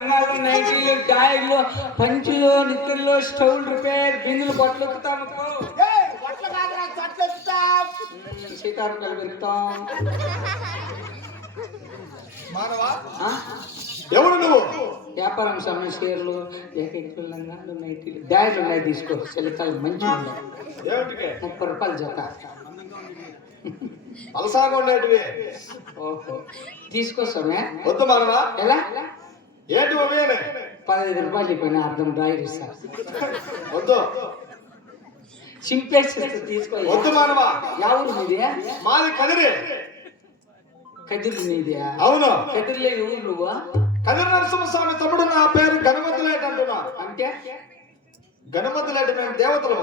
నైటీలు డాయిలు పంచులు నిక్కర్లు స్టౌల్ రిపేర్ బిందులు బట్టలు ఎక్కుతాము సీతారుకలు పెడతాం. ఎవరు నువ్వు? వ్యాపారం సమయ షేర్లు ఏకైకులంగాను నైటీలు డాయిలు ఉన్నాయి తీసుకో. చిలకలు మంచిగా ఉన్నాయి. 30 రూపాయలు జత. అలసాగా ఉండేటివి. ఓహో తీసుకో సమయ. వద్దు మానవా. ఎలా ఏంటి 15 రూపాయలు అయిపోయినా అర్థం డాయిలు ఇస్తా. వద్దు చింపేసి తీసుకో. వద్దు మానవా. ఎవరు మీదే? మాది కదిరి. కదిరి మీదే? అవును. కదిరిలే ఊరు నువ్వా? కదిరి నరసింహస్వామి తమ్ముడు. నా పేరు గణపతిలేటి అంటున్నా. అంటే గణపతిలేటి మేము దేవతలు.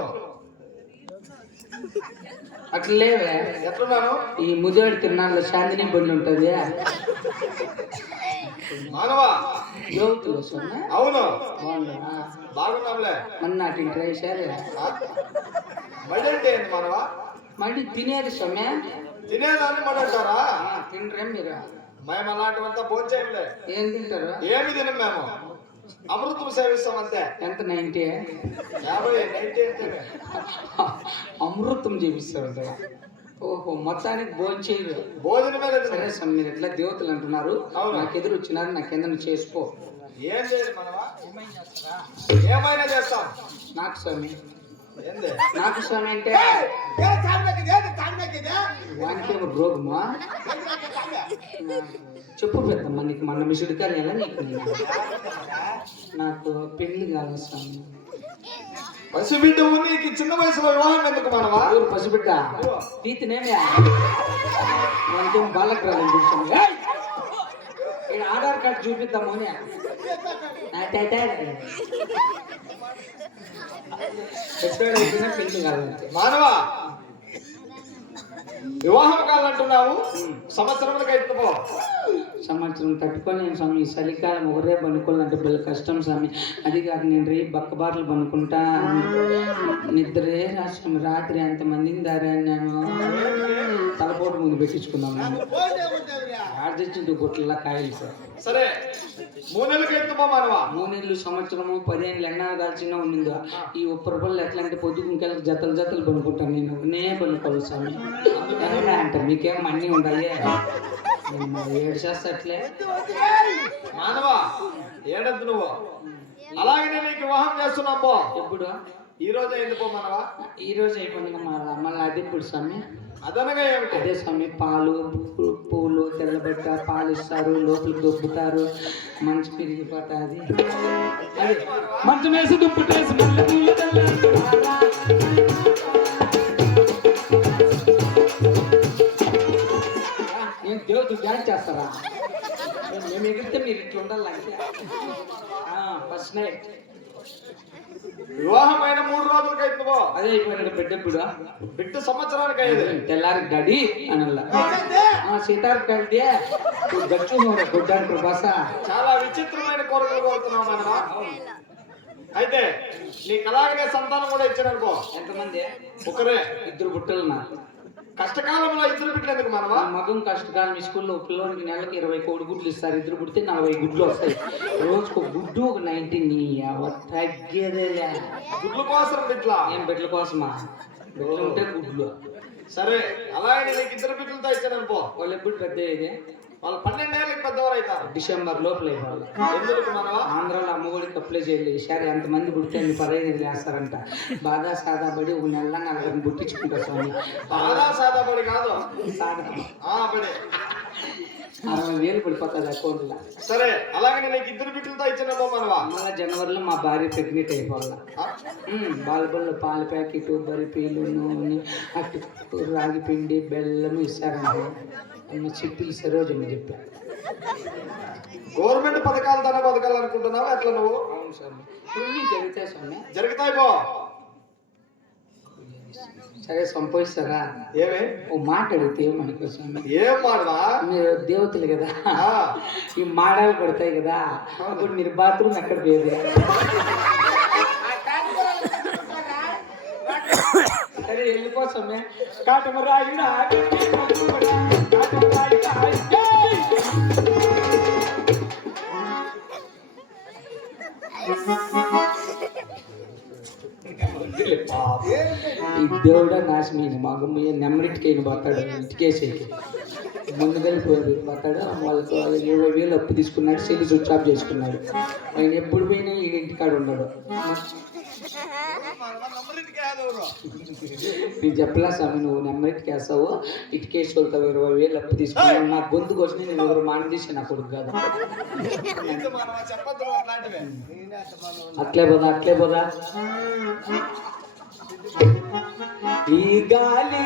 అట్లా లేవే. ఎట్లున్నాను? ఈ ముదేడు తిరునాళ్ళలో చాందిని బండి ఉంటుంది మానవా. యువతులు సొమ్మె. అవును. బాగున్నా బాగున్నాంలే. మన్నాటి ట్రై సరే మళ్ళీ అంటే ఏంటి మానవా? మళ్ళీ తినేది సొమ్మె. తినేదాన్ని మళ్ళీ అంటారా? తినరే మీరు? మేము అలాంటివంతా భోజనంలే. ఏం తింటారు? ఏమి తినం మేము. అమృతం సేవిస్తాం అంతే. ఎంత 90? 50 90 అంతే. అమృతం చేపిస్తారు. ఓహో మొత్తానికి భోజనం చేయరు. భోజనమే లేదు. సరే స్వామి మీరు ఎట్లా దేవతలు అంటున్నారు. నాకు ఎదురు వచ్చినారు. నాకు ఏదైనా చేసుకో. ఏం చేయదు మనవా. ఏమైనా చేస్తాం. నాకు స్వామి ఏంది? నాకు స్వామి అంటే వానికి రోగమా? చెప్పు పెద్దమ్మా. నీకు మన మిషుడికాయలు ఎలా? నీకు నాకు పెళ్లి కావాలి స్వామి. పసిబిడ్డ నీకు చిన్న వయసులో వివాహం ఎందుకు మనవా? ఊరు పసిబిడ్డ తీతినేమే మనకేం బాలకు రాలేదు చూసాము. ఆధార్ కార్డు చూపిద్దాము అని పెళ్లి కావాలంటే మానవా. వివాహం కావాలంటున్నావు. సంవత్సరంలో ఎత్తుపో. సంవత్సరం తట్టుకొని నేను స్వామి. చలికాలం ఒకరే పనుకోవాలంటే బలి కష్టం స్వామి. అది కాదు నేను రేపు బక్కబార్లు పనుకుంటా. నిద్రే రాష్ట్రం. రాత్రి అంతమందిని దారాను నేను. తలపోటు ముందు పెట్టించుకున్నాను. ఆర్జించింది గుట్ల కాయలు సార్. సరే 3 నెలలకు ఎత్తుపో మానవా. 3 నెలలు సంవత్సరము 10 ఏళ్ళు ఎన్నా కాల్చిన ఉండిందో. ఈ 30 రూపాయలు ఎట్లా అంటే పొద్దుకు ఇంకెళ్ళకి జతలు పనుకుంటాను నేను. ఒకనే పనుకోవాలి స్వామి. ఎలా అంటే మీకేం అన్నీ ఉండాలి. 7 చేస్తా అట్లే మానవా. ఏడద్దు నువ్వు. అలాగే నీకు వివాహం చేస్తున్నాం పో. ఎప్పుడు? ఈ రోజే ఎందుకో మనవా. ఈ రోజు అయిపోయింది మళ్ళీ అది ఇప్పుడు స్వామి. అదనగా ఏమిటి? అదే స్వామి పాలు పూలు తెల్లబట్ట పాలు ఇస్తారు. లోపలికి దొబ్బుతారు. మంచి పెరిగిపోతుంది. అది మంచం వేసి దుప్పుటేసి నేను దేవుడు డ్యాన్స్ చేస్తారా? మేము ఎగిరితే మీరు ఇట్లా ఉండాలంటే. ఫస్ట్ నైట్ వివాహం అయిన 3 రోజులకి ఎత్తుపో. అదే అయిపోయినాక బిడ్డప్పుడు బిడ్డ సంవత్సరానికి అయ్యేది. తెల్లారి గడి అనల్లా. సీతారుకాయలదే గచ్చు గుడ్డానికి బస. చాలా విచిత్రమైన కోరికలు కోరుతున్నావు మనవా. అయితే నీకు అలాగనే సంతానం కూడా ఇచ్చాను అనుకో. ఎంతమంది? ఒకరే. 2 బుట్టలు నా. కష్టకాలంలో 2 బిడ్డలు ఎందుకు మనవా? మగం కష్టకాలం. ఈ స్కూల్లో పిల్లలకి నెలకి 20 కోడిగుడ్లు ఇస్తారు. 2 పుడితే 40 గుడ్లు వస్తాయి. రోజుకు గుడ్డు ఒక 90. నీ తగ్గేదేలే. గుడ్ల కోసం బిడ్డలా? ఏం బిడ్డల కోసమా? బిడ్డలు ఉంటే గుడ్లు. సరే అలాగే నీకు 2 బిడ్డలతో ఇచ్చాను అనుకో. వాళ్ళు ఎప్పుడు పెద్ద ఇది? వాళ్ళు 12 ఏళ్ళకి పెద్దవారు అవుతారు. డిసెంబర్ లోపల అయిపోవాలి. ఎందుకు మనవా? ఆంధ్రాలో అమ్మఒడికి అప్లై చేయలేదు. ఈసారి ఎంతమంది పుడితే 15 వేస్తారంట. బాగా సాదా పడి 1 నెల 40 పుట్టించుకుంటారు స్వామి. బాగా సాదా పడి కాదు. సాదా పడి 60,000 పడిపోతుంది అకౌంట్లో. సరే అలాగే నీకు 2 బిడ్డలతో ఇచ్చాను మనవా. మళ్ళీ జనవరిలో మా భార్య ప్రెగ్నెంట్ అయిపోవాలి. బాలబళ్ళు పాల ప్యాకెట్ బరిపీలు నూనె అటు రాగి పిండి బెల్లం ఇస్తారంటే చెప్పి సరోజమ్మ చెప్పారు. గవర్నమెంట్ పథకాలు తన పథకాలు అనుకుంటున్నావు ఎట్లా నువ్వు? అవును స్వామి. జరుగుతాయి స్వామి. జరుగుతాయి పో. సరే సంపోయిస్తారా? ఏమే ఓ మాట అడిగితే ఏమనుకో స్వామి. ఏం మాడవా? మీరు దేవతలు కదా. ఈ మాడాలు పడతాయి కదా. అప్పుడు మీరు బాత్రూమ్ ఎక్కడ పోయేది? సరే వెళ్ళిపోతామే. కాటమరాయుడా ఈ దేవుడా నాశనం మగమ్మ నెమ్మరిటికైన పోతాడు ఇటుకేసి ముందు కలిపి పోతాడు వాళ్ళకి 20,000 అప్పు తీసుకున్నాడు సెల్లు స్విచ్ ఆఫ్ చేసుకున్నాడు ఆయన ఎప్పుడు పోయినా ఈ ఇంటికాడ ఉన్నాడు నేను చెప్పలా స్వామి నువ్వు నెమ్మదికి వేస్తావు ఇటుకేసి వెళ్తావు 20,000 అప్పు తీసుకున్నావు నా గొంతుకు వచ్చి నేను ఎవరు మానదీసి నా కొడుకు కాదు అట్లే పోదా ఈ గాలి